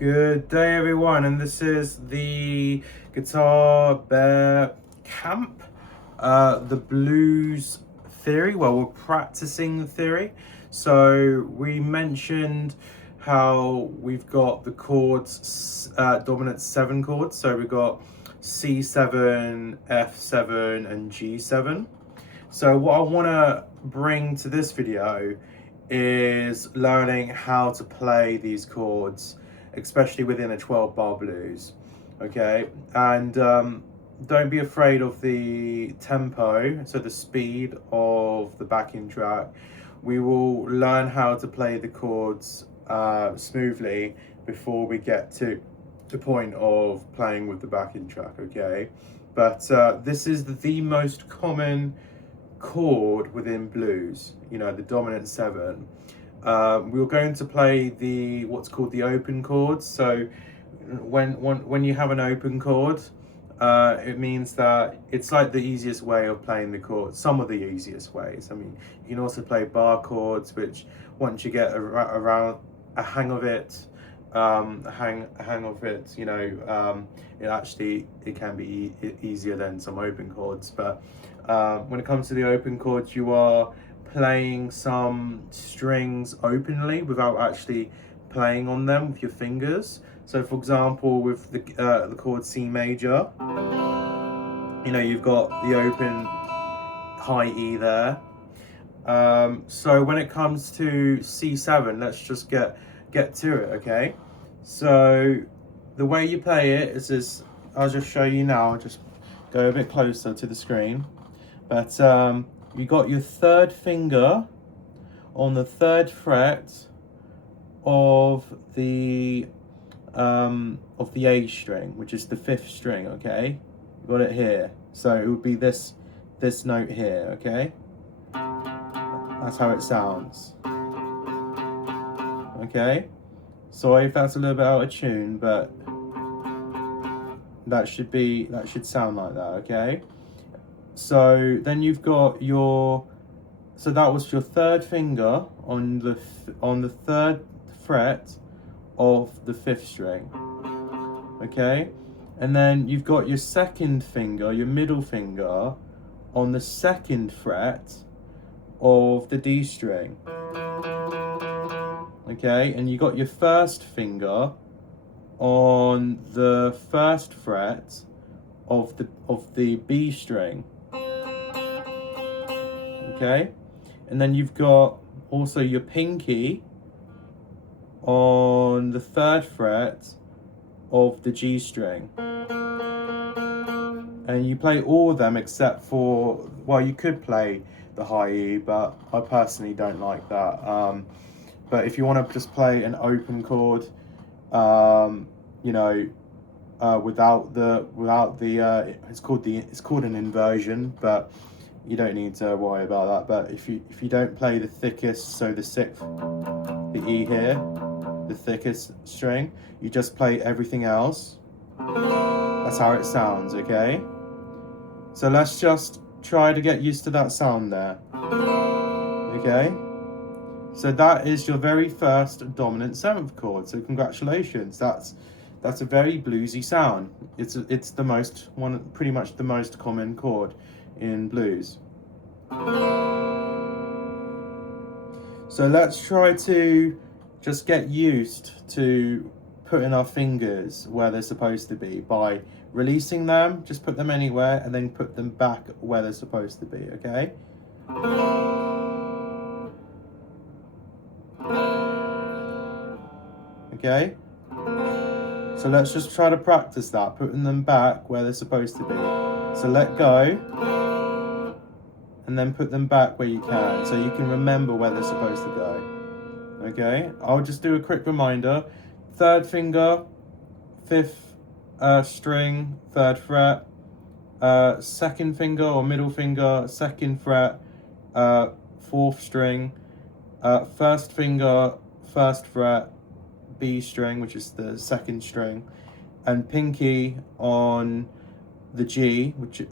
Good day everyone, and this is the Guitar Bear Camp, the blues theory. Well, we're practicing the theory. So we mentioned how we've got the chords, dominant 7 chords. So we've got C7, F7 and G7. So what I want to bring to this video is learning how to play these chords, especially within a 12-bar blues, okay? And don't be afraid of the tempo, so the speed of the backing track. We will learn how to play the chords smoothly before we get to the point of playing with the backing track, okay? But this is the most common chord within blues, you know, the dominant 7. We're going to play what's called the open chords. So when you have an open chord, it means that it's like the easiest way of playing the chord, some of the easiest ways. I mean, you can also play bar chords, which once you get around a hang of it, a hang of it, you know, it can be easier than some open chords. But when it comes to the open chords, you are playing some strings openly without actually playing on them with your fingers. So for example, with the chord C major, you know, you've got the open high E there. So when it comes to C7, let's just get to it, okay? So the way you play it is this. I'll just show you now. Just go a bit closer to the screen. But you got your third finger on the 3rd fret of the A string, which is the 5th string, okay? You got it here. So it would be this note here, okay? That's how it sounds. Okay? Sorry if that's a little bit out of tune, but that should sound like that, okay? So then you've got so that was your 3rd finger on the 3rd fret of the 5th string, okay? And then you've got your 2nd finger, your middle finger, on the 2nd fret of the D string, okay? And you got your 1st finger on the 1st fret of the B string, okay? And then you've got also your pinky on the 3rd fret of the G string. And you play all of them except for, well, you could play the high E, but I personally don't like that. But if you want to just play an open chord, you know, without the it's called an inversion, but you don't need to worry about that. But if you don't play the thickest, so the 6th, the E here, the thickest string, you just play everything else. That's how it sounds, okay? So let's just try to get used to that sound there, okay? So that is your very first dominant 7th chord. So congratulations, that's a very bluesy sound. It's the pretty much the most common chord in blues. So let's try to just get used to putting our fingers where they're supposed to be by releasing them. Just put them anywhere and then put them back where they're supposed to be, okay? Okay? So let's just try to practice that, putting them back where they're supposed to be. So let go, and then put them back where you can, so you can remember where they're supposed to go. Okay? I'll just do a quick reminder. 3rd finger, 5th string, 3rd fret. 2nd finger or middle finger, 2nd fret, 4th string. 1st finger, 1st fret, B string, which is the 2nd string, and pinky on the G, which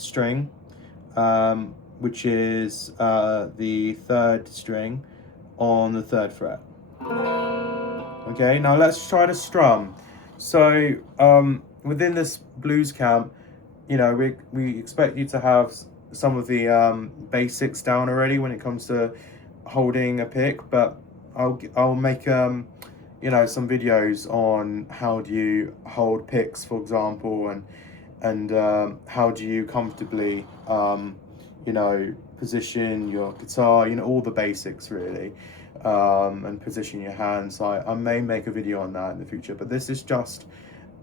string, which is the 3rd string on the 3rd fret. Okay, now let's try to strum. So within this blues camp, you know, we expect you to have some of the basics down already when it comes to holding a pick, but I'll make you know, some videos on how do you hold picks, for example, and how do you comfortably you know, position your guitar, you know, all the basics really, and position your hands. I may make a video on that in the future, but this is just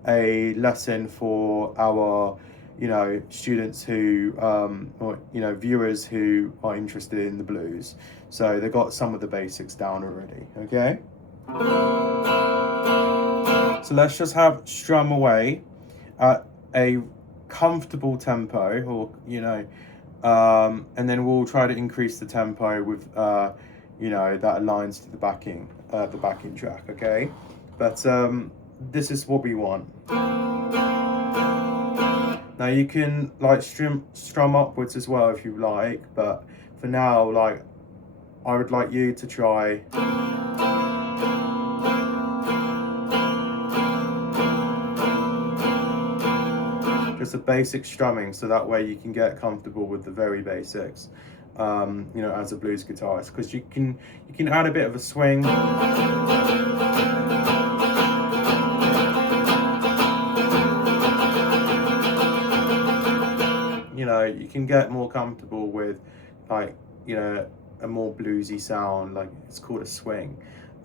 a lesson for our, you know, students who or, you know, viewers who are interested in the blues, so they got some of the basics down already. Okay, so let's just have strum away at a comfortable tempo, or you know, and then we'll try to increase the tempo with you know, that aligns to the backing track. Okay, but this is what we want. Now you can like strum upwards as well if you like, but for now, like, I would like you to try just a basic strumming, so that way you can get comfortable with the very basics, you know, as a blues guitarist, because you can add a bit of a swing. You know, you can get more comfortable with, like, you know, a more bluesy sound, like it's called a swing,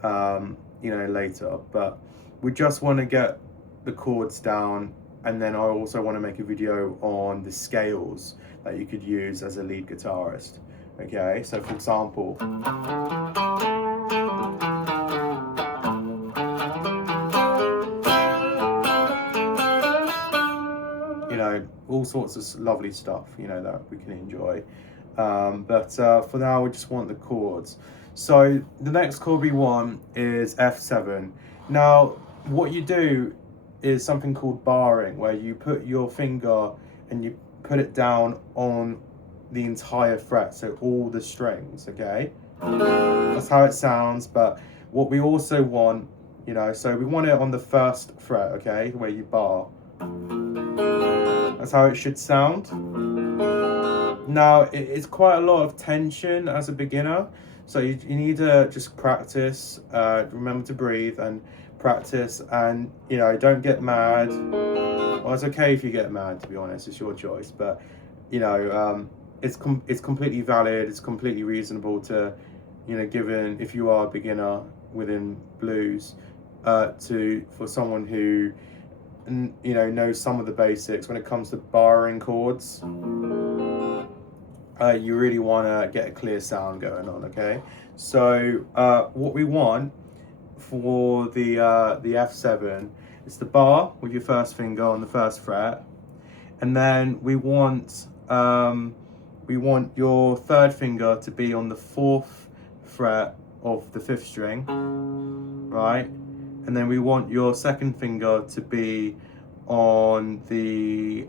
you know, later. But we just want to get the chords down, and then I also want to make a video on the scales that you could use as a lead guitarist. Okay, so for example, you know, all sorts of lovely stuff, you know, that we can enjoy. But for now, we just want the chords. So the next chord we want is F7. Now, what you do is something called barring, where you put your finger and you put it down on the entire fret, so all the strings. Okay, that's how it sounds. But what we also want, you know, so we want it on the first fret, okay, where you bar. That's how it should sound. Now, it's quite a lot of tension as a beginner, so you need to just practice, remember to breathe and practice, and, you know, don't get mad. Well, it's okay if you get mad, to be honest, it's your choice, but, you know, it's completely valid, it's completely reasonable to, you know, given if you are a beginner within blues, for someone who, you know, knows some of the basics when it comes to barring chords. You really want to get a clear sound going on. Okay, so what we want for the F7 is the bar with your first finger on the first fret, and then we want your third finger to be on the fourth fret of the fifth string, right? And then we want your second finger to be on the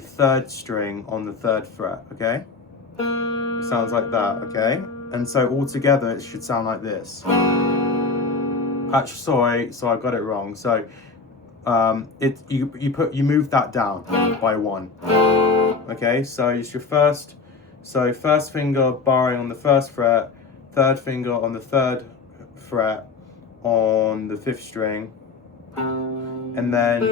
third string on the third fret. Okay, it sounds like that. Okay, and so all together it should sound like this. Actually, sorry, so I got it wrong. So you move that down by one. Okay, so it's your first finger barring on the first fret, third finger on the third fret on the fifth string, and then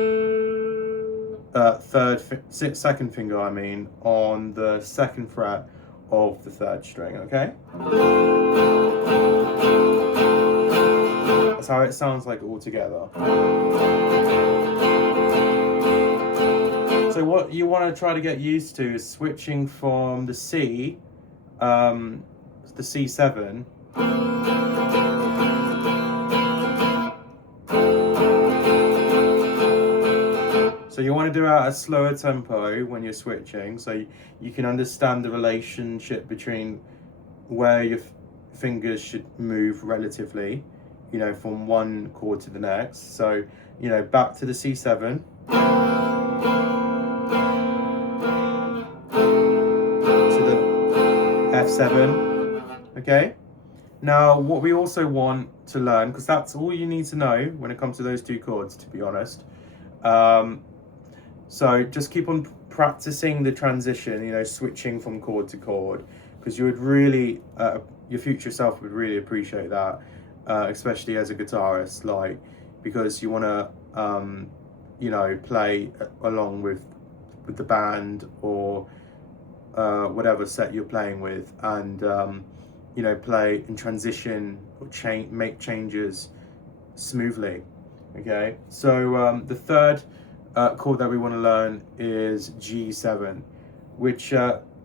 second finger, I mean, on the second fret of the third string. Okay, that's how it sounds like all together. So what you want to try to get used to is switching from the C, the C7, so you want to do it at a slower tempo when you're switching, so you can understand the relationship between where your fingers should move relatively, you know, from one chord to the next. So, you know, back to the C7. To the F7. Okay? Now, what we also want to learn, because that's all you need to know when it comes to those two chords, to be honest. So just keep on practicing the transition, you know, switching from chord to chord, because you would really, your future self would really appreciate that, especially as a guitarist, like, because you want to, you know, play along with the band or whatever set you're playing with, and you know, play in transition or make changes smoothly. Okay, so the third chord that we want to learn is G7, which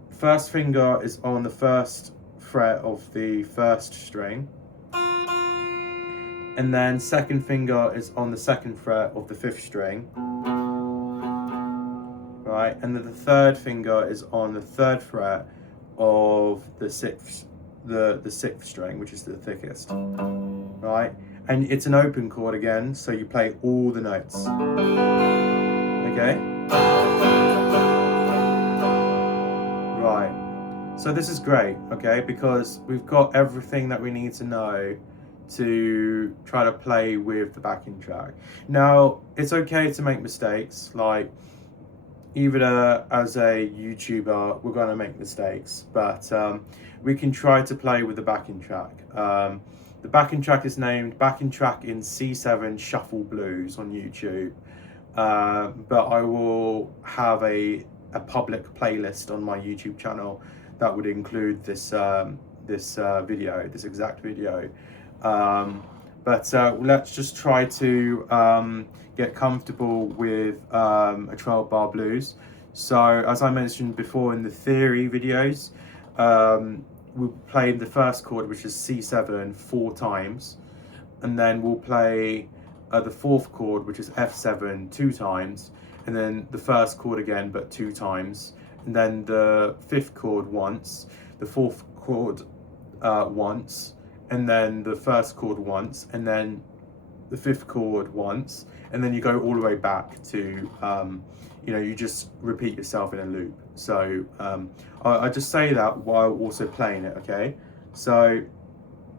first finger is on the first fret of the first string, and then second finger is on the second fret of the fifth string, right? And then the third finger is on the third fret of the sixth string, which is the thickest, right? And it's an open chord again, so you play all the notes. Okay? Right. So this is great, okay? Because we've got everything that we need to know to try to play with the backing track. Now, it's okay to make mistakes, like even as a YouTuber, we're going to make mistakes, but we can try to play with the backing track. The backing track is named Backing Track in C7 Shuffle Blues on YouTube, but I will have a public playlist on my YouTube channel that would include this this exact video. But let's just try to get comfortable with a 12 bar blues. So as I mentioned before in the theory videos, we'll play the first chord, which is C7, 4 times, and then we'll play the fourth chord, which is F7, 2 times, and then the first chord again, but 2 times, and then the fifth chord once, the fourth chord once, and then the first chord once, and then the fifth chord once, and then you go all the way back to, you know, you just repeat yourself in a loop. So I just say that while also playing it, okay? So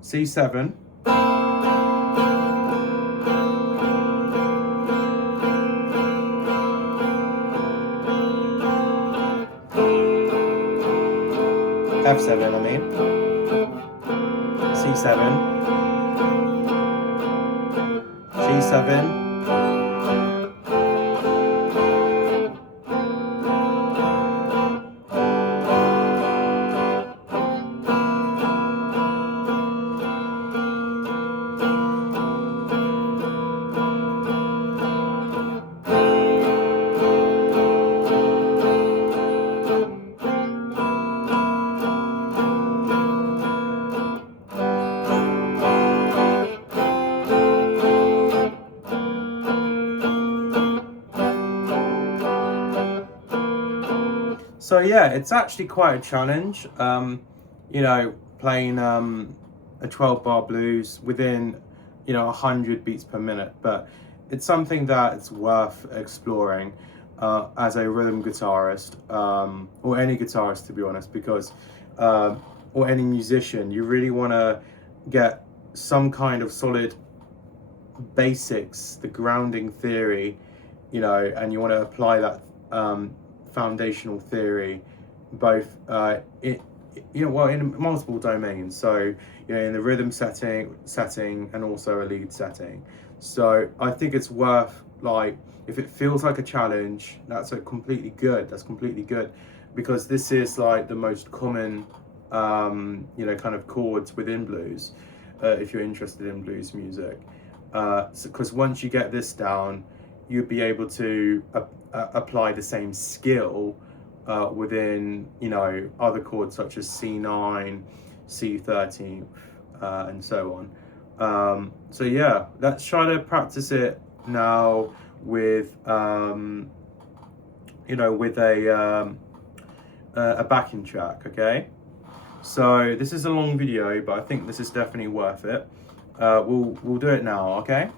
C7, F7, I mean, C7, G7, So yeah, it's actually quite a challenge, you know, playing a 12 bar blues within, you know, 100 beats per minute, but it's something that it's worth exploring as a rhythm guitarist, or any guitarist, to be honest, because, or any musician. You really want to get some kind of solid basics, the grounding theory, you know, and you want to apply that foundational theory both in multiple domains, so you know, in the rhythm setting and also a lead setting. So I think it's worth, like, if it feels like a challenge, that's completely good, because this is like the most common you know, kind of chords within blues, if you're interested in blues music, because once you get this down, you'd be able to apply the same skill within, you know, other chords such as C9, C13, and so on. So yeah, let's try to practice it now with, you know, with a backing track, okay? So this is a long video, but I think this is definitely worth it. We'll do it now, okay?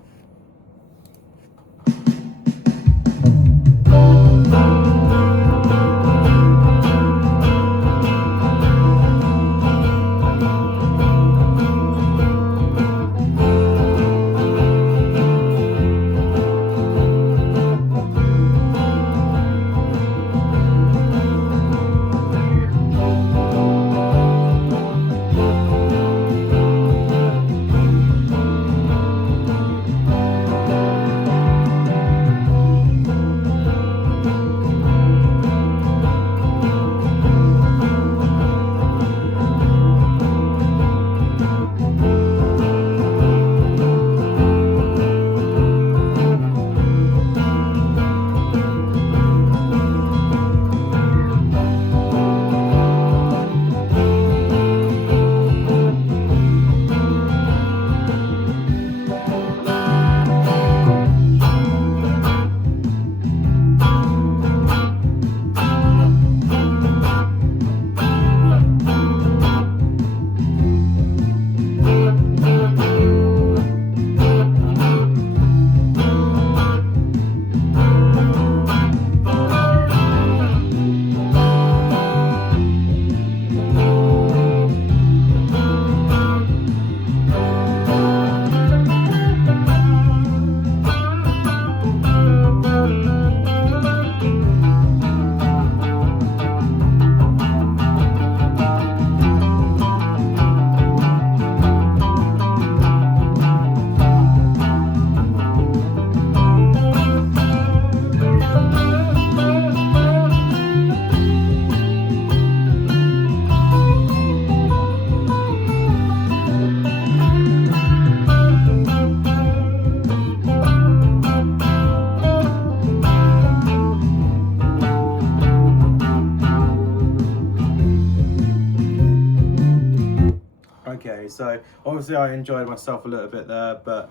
So obviously I enjoyed myself a little bit there, but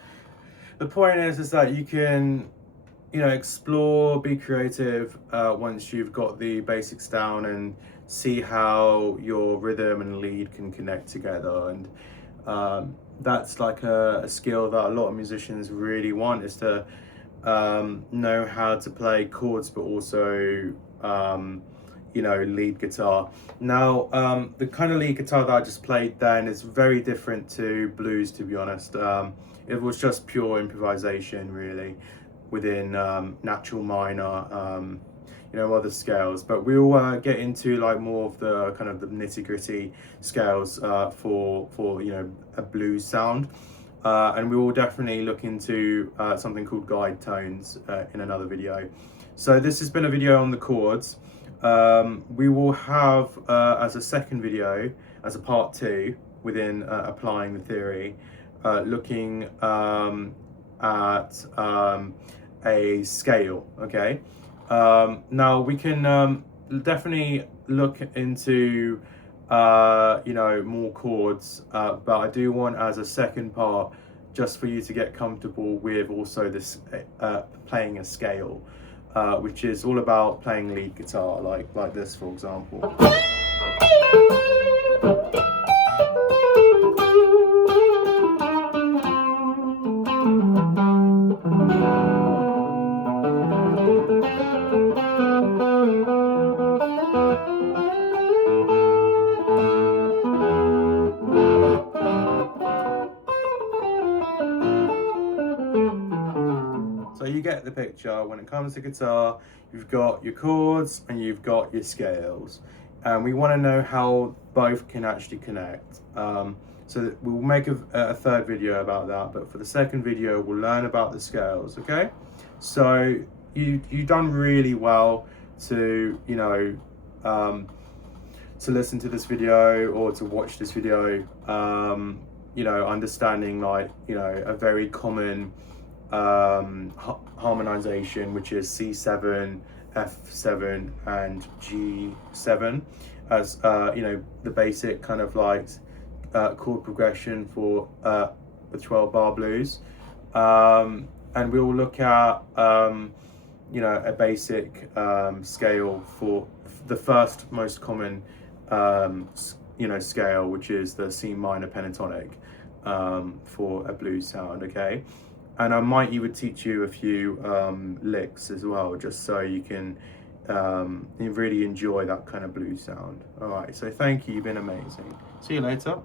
the point is that you can, explore, be creative once you've got the basics down, and see how your rhythm and lead can connect together. And that's like a skill that a lot of musicians really want, is to know how to play chords, but also lead guitar. Now the kind of lead guitar that I just played then is very different to blues, to be honest. It was just pure improvisation really within natural minor, other scales, but we'll get into like more of the kind of the nitty-gritty scales for a blues sound. And we will definitely look into something called guide tones in another video. So this has been a video on the chords. We will have as a second video, as a part 2 within applying the theory, looking at a scale. Okay. Now we can definitely look into more chords, but I do want, as a second part, just for you to get comfortable with also this playing a scale, which is all about playing lead guitar, like this, for example. So you get the picture. When it comes to guitar, you've got your chords and you've got your scales, and we want to know how both can actually connect. So we'll make a third video about that, but for the second video we'll learn about the scales. Okay, so you've done really well to to listen to this video or to watch this video, understanding a very common harmonization, which is C7, F7 and G7, as the basic kind of chord progression for the 12 bar blues. And we'll look at a basic scale for the first most common scale, which is the C minor pentatonic, for a blues sound. Okay, and I might even teach you a few licks as well, just so you can really enjoy that kind of blues sound. All right, so thank you, you've been amazing. See you later.